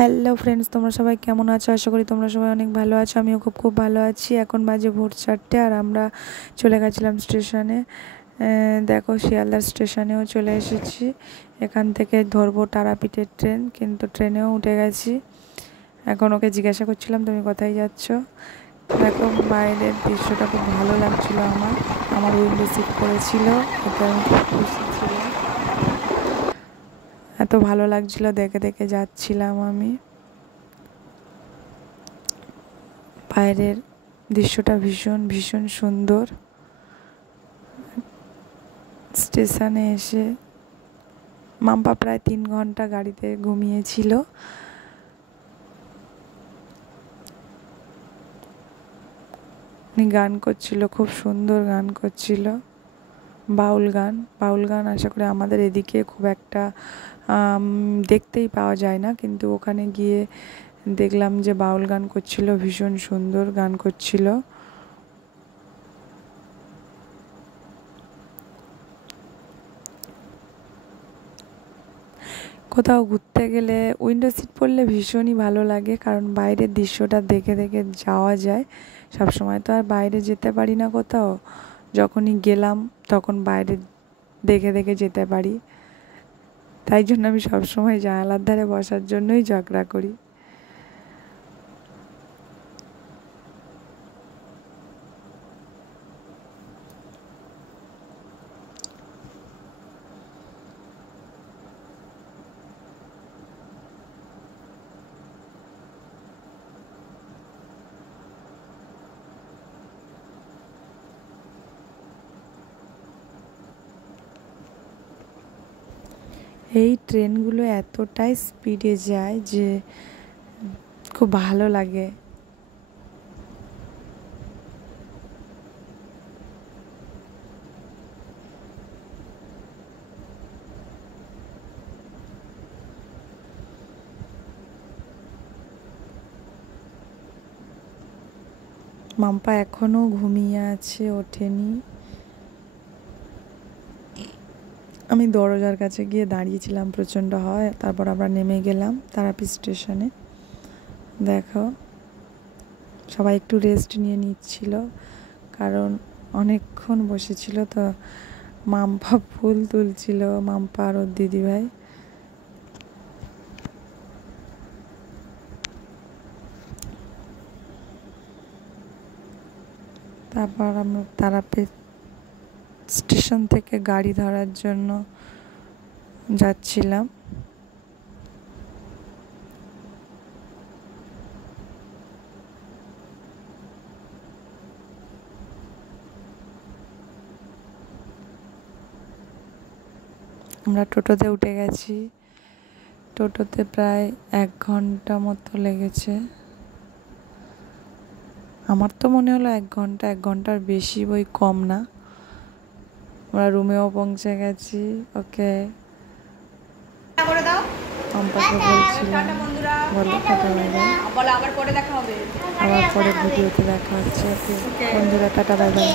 Hello friends, তোমরা সবাই কেমন আছো? আশা করি তোমরা সবাই অনেক ভালো আছো। আমিও খুব ভালো আছি। এখন বাজে ভোর 4টে আর আমরা চলে গেছিলাম স্টেশনে। দেখো, শিয়ালদার স্টেশনেও চলে এসেছি। এখান থেকে ধরবো তারাপীঠের ট্রেন, কিন্তু ট্রেনেও উঠে গেছি। এখন ওকে জিজ্ঞাসা করছিলাম তুমি কোথায় যাচ্ছ। দেখো, বাইরের দৃশ্যটা খুব ভালো লাগছিলো। আমার উইন্ডো সিট করেছিল, এতে আমি খুব খুশি ছিলাম। এত ভালো লাগছিল, দেখে দেখে যাচ্ছিলাম আমি। বাইরের দৃশ্যটা ভীষণ ভীষণ সুন্দর। স্টেশনে এসে মাম্পা প্রায় 3 ঘন্টা গাড়িতে ঘুমিয়েছিল। গান করছিল, খুব সুন্দর গান করছিল, বাউল গান। আশা করি আমাদের এদিকে খুব একটা দেখতেই পাওয়া যায় না, কিন্তু ওখানে গিয়ে দেখলাম যে বাউল গান করছিল, ভীষণ সুন্দর গান করছিল। কোথাও ঘুরতে গেলে উইন্ডো সিট পড়লে ভীষণই ভালো লাগে, কারণ বাইরের দৃশ্যটা দেখে দেখে যাওয়া যায়। সবসময় তো আর বাইরে যেতে পারি না কোথাও, যখনই গেলাম তখন বাইরে দেখে দেখে যেতে পারি। তাই জন্য আমি সবসময় জানালার ধারে বসার জন্যই ঝগড়া করি। এই ট্রেনগুলো এতটাই স্পিডে যায় যে খুব ভালো লাগে। মাম্পা এখনো ঘুমিয়ে আছে, ওঠেনি। আমি দরজার কাছে গিয়ে দাঁড়িয়েছিলাম, প্রচণ্ড হয়। তারপর আমরা নেমে গেলাম তারাপীঠ স্টেশনে। দেখো, সবাই একটু রেস্ট নিয়ে নিচ্ছিল, কারণ অনেকক্ষণ বসেছিল তো। মাম্পা ফুল তুলছিল, মাম্পা আর ওর দিদিভাই। তারপর আমরা তারাপীঠ স্টেশন থেকে গাড়ি ধরার জন্য যাচ্ছিলাম। আমরা টোটোতে উঠে গেছি। টোটোতে প্রায় 1 ঘন্টা মতো লেগেছে। আমার তো মনে হলো 1 ঘন্টা, 1 ঘন্টার বেশি, বই কম না। আমরা রুমেও পৌঁছে গেছি। ওকে পাম্পাকে বলছিলাম, বলো টাটা বাই বাই। আবার পরে ভিডিওতে দেখা হচ্ছে। ওকে বন্ধুরা, টাটা বাই বাই।